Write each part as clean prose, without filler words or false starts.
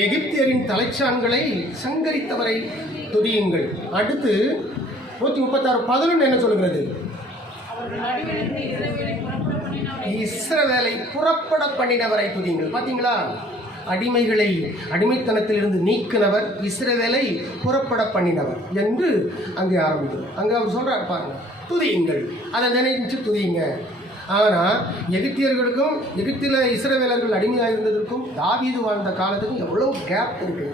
எகிப்தியரின் தலைச்சான்களை சங்கரித்தவரை துதியுங்கள். அடுத்து 136:11 என்ன சொல்கிறது? இஸ்ரவேலை புறப்பட பண்ணினவரை துதியுங்கள். பார்த்தீங்களா, அடிமைத்தனத்திலிருந்து நீக்கினவர், இஸ்ரவேலை புறப்பட பண்ணினவர் என்று அங்கே ஆரம்பிக்கும். அங்கே அவர் சொல்றார் பாருங்க, துதியுங்கள், அதை நினைச்சு துதியுங்க. ஆனால் எகிப்தியர்களுக்கும் எகிப்தில் இஸ்ரவேலர்கள் அடிமையாக இருந்ததற்கும் தாவீது வாழ்ந்த காலத்துக்கும் எவ்வளோ கேப் இருக்குது.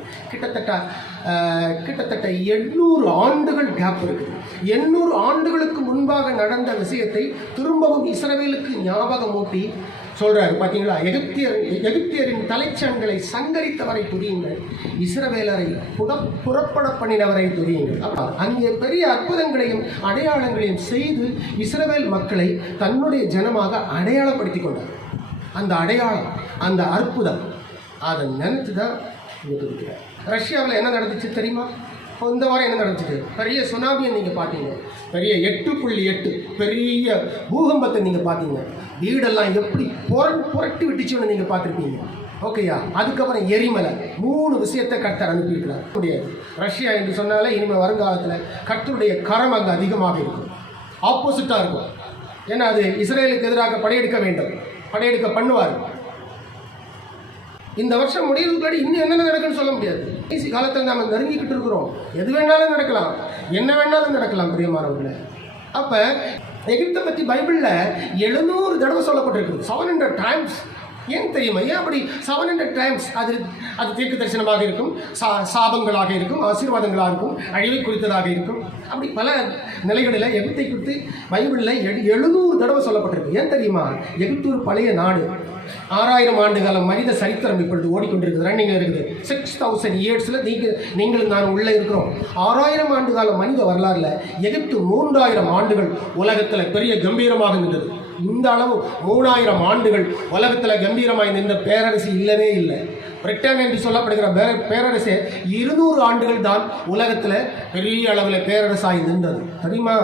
கிட்டத்தட்ட 800 ஆண்டுகள் கேப் இருக்குது. 800 ஆண்டுகளுக்கு முன்பாக நடந்த விஷயத்தை திரும்பவும் இஸ்ரவேலுக்கு ஞாபகமூட்டி சொல்றாரு. பார்த்தீங்களா, எகிப்தியரின் தலைச்சான்களை சங்கரித்தவரை துதியுங்கள், இஸ்ரவேலரை புறப்பட பண்ணினவரை துதியுங்கள். அப்ப அங்கே பெரிய அற்புதங்களையும் அடையாளங்களையும் செய்து இஸ்ரவேல் மக்களை தன்னுடைய ஜனமாக அடையாளப்படுத்தி கொண்டார். அந்த அடையாளம், அந்த அற்புதம், அதை நினைத்து தான் துதிக்கிறார். ரஷ்யாவில் என்ன நடந்துச்சு தெரியுமா? இந்த வாரம் என்ன நடந்துச்சு? பெரிய சுனாமியை நீங்கள் பார்த்தீங்க, பெரிய 8.8 பெரிய பூகம்பத்தை நீங்கள் பார்த்தீங்க, வீடெல்லாம் எப்படி புரட்டி விட்டுச்சுன்னு நீங்கள் பார்த்துருப்பீங்க. ஓகேயா? அதுக்கப்புறம் எரிமலை, 3 விஷயத்தை கர்த்தர் அனுப்பியிருக்கிறார். முடியாது, ரஷ்யா என்று சொன்னாலே இனிமேல் வருங்காலத்தில் கர்த்தருடைய கரம் அங்கே அதிகமாக இருக்கும், ஆப்போசிட்டாக இருக்கும். ஏன்னா அது இஸ்ரேலுக்கு எதிராக படையெடுக்க பண்ணுவார். இந்த வருஷம் முடிவுக்கு முன்னாடி இன்னும் என்னென்ன நடக்குன்னு சொல்ல முடியாது. கடைசி காலத்தில் நாம் நெருங்கிக்கிட்டு இருக்கிறோம். எது வேணாலும் நடக்கலாம், என்ன வேணாலும் நடக்கலாம் பிரியமானவர்களே. அப்போ எகிப்தை பற்றி பைபிளில் 700 தடவை சொல்லப்பட்டிருக்கு, 700 டைம்ஸ். ஏன் தெரியுமா? ஏன் அப்படி 700 டைம்ஸ்? அது தீர்க்க தரிசனமாக இருக்கும், சாபங்களாக இருக்கும், ஆசீர்வாதங்களாக இருக்கும், அழிவை குறித்ததாக இருக்கும். அப்படி பல நிலைகளில் எகிப்தை குறித்து பைபிளில் 700 தடவை சொல்லப்பட்டிருக்கு. ஏன் தெரியுமா? எகிப்து ஒரு பழைய நாடு. 6000 ஆண்டு காலம் மனித சரித்திரம் இப்பொழுது ஓடிக்கொண்டிருக்குது, ரன்னிங் இருக்குது. 6000 இயர்ஸில் நீங்களும் நான் உள்ளே இருக்கிறோம். 6000 ஆண்டு காலம் மனித வரலாறுல எகிப்து 3000 ஆண்டுகள் உலகத்தில் பெரிய கம்பீரமாக இருந்தது. இந்த அளவு 3000 ஆண்டுகள் உலகத்தில் கம்பீரமாக நின்ற பேரரசு இல்லவே இல்லை. பிரிட்டன் என்று சொல்லப்படுகிற பேரரசு 200 ஆண்டுகள் தான் உலகத்தில் பெரிய அளவில் பேரரசாகி நின்றது, தெரியுமா?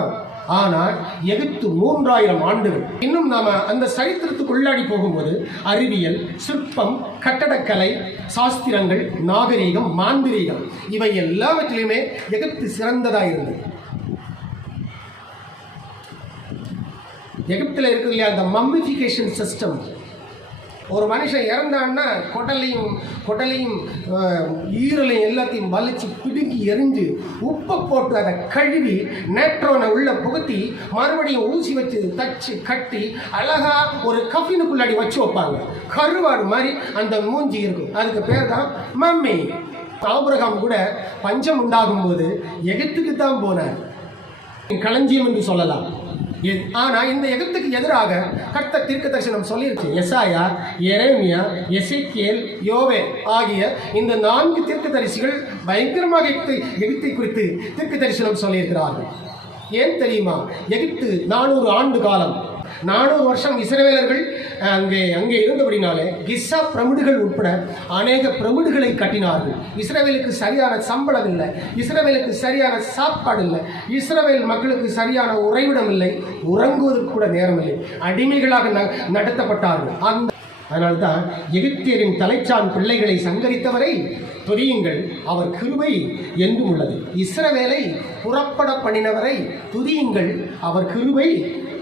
ஆனால் எகிப்து 3000 ஆண்டுகள். இன்னும் நாம அந்த சரித்திரத்துக்குள்ளாடி போகும்போது அறிவியல், சிற்பம், கட்டடக்கலை, சாஸ்திரங்கள், நாகரீகம், மாந்திரீகம், இவை எல்லாவற்றிலுமே எகிப்து சிறந்ததாக இருந்தது. எகிப்தில் இருக்குது இல்லையா அந்த மம்மிஃபிகேஷன் சிஸ்டம். ஒரு மனுஷன் இறந்தான்னா கொடலையும் ஈரலையும் எல்லாத்தையும் வலிச்சு பிடுங்கி எரிஞ்சு உப்பை போட்டு அதை கழுவி நேட்ரோனை உள்ள புகுத்தி மறுபடியும் ஊசி வச்சு தச்சு கட்டி அழகா ஒரு கஃபினுக்குள்ளாடி வச்சு வைப்பாங்க. கருவாடு மாதிரி அந்த மூஞ்சி இருக்கும். அதுக்கு பேர் தான் மம்மி. ஆபிரகாம் கூட பஞ்சம் உண்டாகும் போது எகிப்துக்கு தான் போனார், களஞ்சியம் என்று சொல்லலாம். ஆனால் இந்த எகிப்துக்கு எதிராக கர்த்தர் தீர்க்க தரிசனம் சொல்லியிருக்கு. எசாயா, எரேமியா, எசேக்கியேல், யோவேல் ஆகிய இந்த 4 தீர்க்க தரிசிகள் பயங்கரமாக எகிப்தை குறித்து தீர்க்க தரிசனம் சொல்லியிருக்கிறார்கள். ஏன் தெரியுமா? எகிப்து 400 ஆண்டு காலம், 400 வருஷம் இஸ்ரவேலர்கள் அங்கே இருந்தபடினாலே கிஸ்ஸா பிரமிடுகள் உட்பட அநேக பிரமிடுகளை கட்டினார்கள். இஸ்ரவேலுக்கு சரியான சம்பளம் இல்லை, இஸ்ரவேலுக்கு சரியான சாப்பாடு இல்லை, இஸ்ரவேல் மக்களுக்கு சரியான உறைவிடம் இல்லை, உறங்குவதற்கு கூட நேரம் இல்லை, அடிமைகளாக நடத்தப்பட்டார்கள். அதனால்தான் எகிப்தியரின் தலைச்சான் பிள்ளைகளை சங்கரித்தவரை துதியுங்கள், அவர் கிருபை என்றும் உள்ளது. இஸ்ரவேலை புறப்பட பண்ணினவரை துதியுங்கள், அவர் கிருபை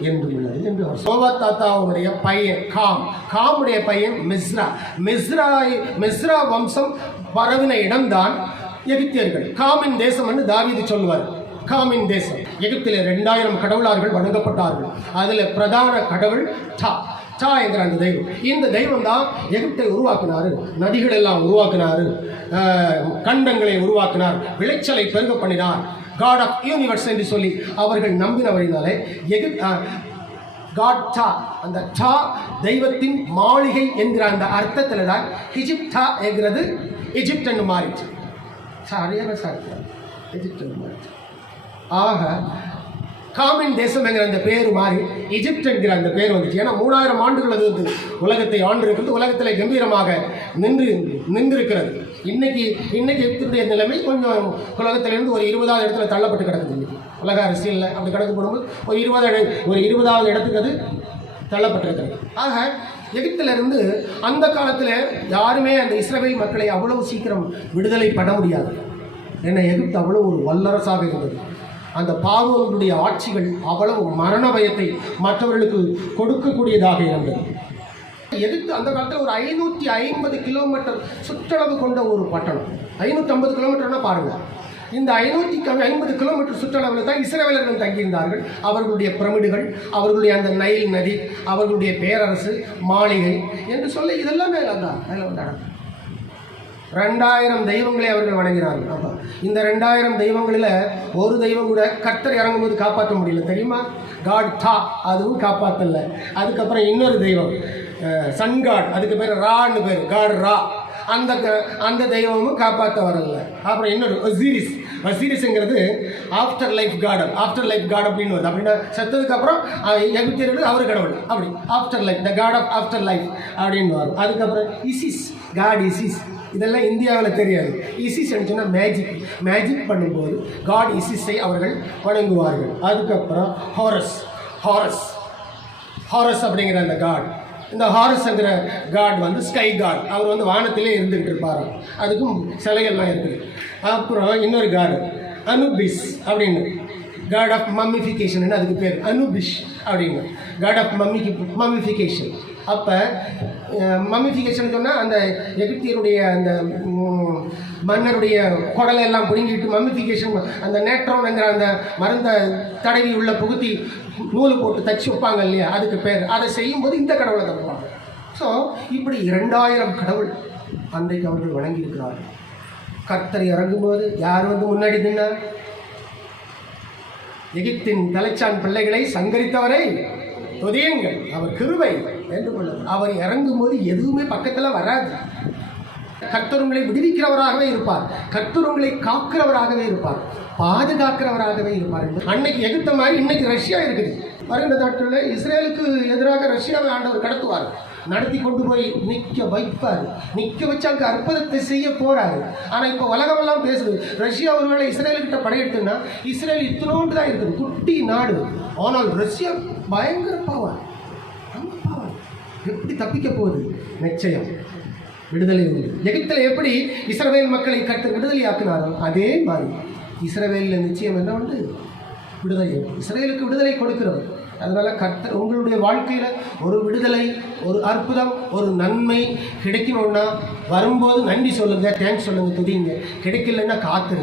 என்று உள்ளது என்று அவர். சோபத்தாத்தாவுடைய பையன் காமுடைய பையன் மிஸ்ரா வம்சம் பரவின இடம்தான் எகிப்தியர்கள். காமின் தேசம் என்று தாவீது சொல்லுவார். காமின் தேசம். எகிப்தில் 2000 கடவுளார்கள் வணங்கப்பட்டார்கள். அதில் பிரதான கடவுள் டா என்கிற அந்த தெய்வம். இந்த தெய்வம் தான் எகிப்தை உருவாக்கினாரு, நதிகள் எல்லாம் உருவாக்கினாரு, கண்டங்களை உருவாக்கினார், விளைச்சலை பெருக பண்ணினார். காட் ஆஃப் யூனிவர்ஸ் என்று சொல்லி அவர்கள் நம்பினவரினாலே காட் டா, அந்த டா தெய்வத்தின் மாளிகை என்கிற அந்த அர்த்தத்தில் தான் எஜிப்டா என்கிறது எஜிப்ட் என்று மாறிச்சு. சரியான சார், எஜிப்ட் என்று மாறிச்சு. ஆக காமின் தேசம் என்கிற அந்த பேர் மாறி எஜிப்ட் என்கிற அந்த பேர் வந்துச்சு. ஏன்னா 3000 ஆண்டுகள் அது வந்து உலகத்தை ஆண்டு இருக்கிறது, உலகத்தில் கம்பீரமாக நின்றிருக்கிறது. இன்னைக்கு எகிப்துடைய நிலைமை கொஞ்சம் உலகத்திலிருந்து ஒரு 20வது இடத்துல தள்ளப்பட்டு கிடக்குது. இன்னைக்கு உலக அரசியலில் அப்படி கணக்கு போடும்போது ஒரு 20வது இடத்துக்கு அது தள்ளப்பட்டிருக்கிறது. ஆக எகிப்திலிருந்து அந்த காலத்தில் யாருமே அந்த இஸ்ரவேல் மக்களை அவ்வளவு சீக்கிரம் விடுதலை பண்ண முடியாது. ஏன்னா எகிப்து அவ்வளவு ஒரு வல்லரசாக இருந்தது. அந்த பார்வோனுடைய ஆட்சிகள் அவ்வளவு மரண பயத்தை மற்றவர்களுக்கு கொடுக்கக்கூடியதாக இருந்தது. எகிப்து அந்த காலத்தில் ஒரு 550 கிலோமீட்டர் சுற்றளவு கொண்ட ஒரு பட்டணம். 550 கிலோமீட்டர்னா பாருங்கள். இந்த 550 கிலோமீட்டர் சுற்றளவில் தான் இஸ்ரவேலர்கள் தங்கியிருந்தார்கள். அவர்களுடைய பிரமிடுகள், அவர்களுடைய அந்த நைல் நதி, அவர்களுடைய பேரரசு, மாளிகை என்று சொல்ல இதெல்லாம் மேலே நடக்கும். 2000 தெய்வங்களை அவர்கள் வணங்கினார்கள். அப்போ இந்த 2000 தெய்வங்களில் ஒரு தெய்வம் கூட கர்த்தர் இறங்கும்போது காப்பாற்ற முடியல, தெரியுமா? காட் தா, அதுவும் காப்பாற்றல. அதுக்கப்புறம் இன்னொரு தெய்வம் சன் காட், அதுக்கு பேர் ரான்னு பேர், காட் ரா, அந்த தெய்வமும் காப்பாற்ற வரல. அப்புறம் இன்னொரு வசீரிஸ்ங்கிறது ஆஃப்டர் லைஃப் காட் அப்படின்னு வருது. அப்படின்னா செத்ததுக்கப்புறம் எகிப்தியர்கள் அவர் கடவுள், அப்படி after life, the god of after life அப்படின்னு வரும். அதுக்கப்புறம் இசிஸ், காட் இசிஸ், இதெல்லாம் இந்தியாவில் தெரியாது. இசிஸ் சொன்னால் மேஜிக் பண்ணும்போது காட் இசிஸை அவர்கள் வணங்குவார்கள். அதுக்கப்புறம் ஹாரஸ் அப்படிங்கிற அந்த காட், இந்த ஹாரஸ்ங்கிற காட் ஸ்கை காட், அவர் வானத்திலே இருந்துகிட்டு இருப்பார். அதுக்கும் சிலைகள்லாம் இருக்குது. அப்புறம் இன்னொரு காடு அனுபிஸ் அப்படின்னு, காட் ஆஃப் மம்மிஃபிகேஷன், அதுக்கு பேர் அனுபிஷ் அப்படின்னு, காட் ஆஃப் மம்மிஃபிகேஷன். அப்போ மம்மிஃபிகேஷன் சொன்னால் அந்த எகிப்தியருடைய அந்த மன்னருடைய குடலை எல்லாம் பிடுங்கிட்டு மம்மிஃபிகேஷன், அந்த நேட்ரோன்ங்கிற அந்த மருந்தை தடவி உள்ள புகுத்தி நூல் போட்டு தச்சு வைப்பாங்க இல்லையா, அதுக்கு பேர். அதை செய்யும்போது இந்த கடவுளை தப்புவாங்க. ஸோ இப்படி 2000 கடவுள் அன்றைக்கு அவர்கள் வணங்கியிருக்கிறார்கள். கர்த்தர் இறங்கும்போது யார் முன்னாடி நின்னா? எகிப்தின் தலைச்சான் பிள்ளைகளை சங்கரித்தவரை துதியுங்கள், அவர் கிருபை என்று கொள்ளும். அவர் இறங்கும்போது எதுவுமே பக்கத்தில் வராது. கர்த்தர் உங்களை விடுவிக்கிறவராகவே இருப்பார், கர்த்தர் உங்களை காக்கிறவராகவே இருப்பார், பாதுகாக்கிறவராகவே இருப்பார். அன்னைக்கு எகிப்த மாதிரி இன்னைக்கு ரஷ்யா இருக்குது. வருகின்ற நாட்களில் இஸ்ரேலுக்கு எதிராக ரஷ்யாவை ஆண்டவர் கடத்துவார், நடத்தி கொண்டு போய் நிற்க வைப்பார். நிற்க வச்சு அங்கே அற்புதத்தை செய்ய போறாரு. ஆனால் இப்போ உலகமெல்லாம் பேசுது, ரஷ்யா ஒருவேளை இஸ்ரேலுக்கிட்ட படையெடுத்துன்னா இஸ்ரேல் இத்தனோண்டு தான் இருக்குது, குட்டி நாடு. ஆனால் ரஷ்யா பயங்கர பவர். எப்படி தப்பிக்க போகுது? நிச்சயம் விடுதலை உண்டு. எகிப்தில் எப்படி இஸ்ரவேல் மக்களை கர்த்தர் விடுதலை ஆக்கினாரோ அதே மாதிரி இஸ்ரவேலில் நிச்சயம் என்ன உண்டு? விடுதலை. இஸ்ரவேலுக்கு விடுதலை கொடுக்கிறவர். அதனால கர்த்தர் உங்களுடைய வாழ்க்கையில் ஒரு விடுதலை, ஒரு அற்புதம், ஒரு நன்மை கிடைக்கணும்னா வரும்போது நன்றி சொல்லுங்க, தேங்க்ஸ் சொல்லுங்க, துதிங்க. கிடைக்கலன்னா காத்துருங்க.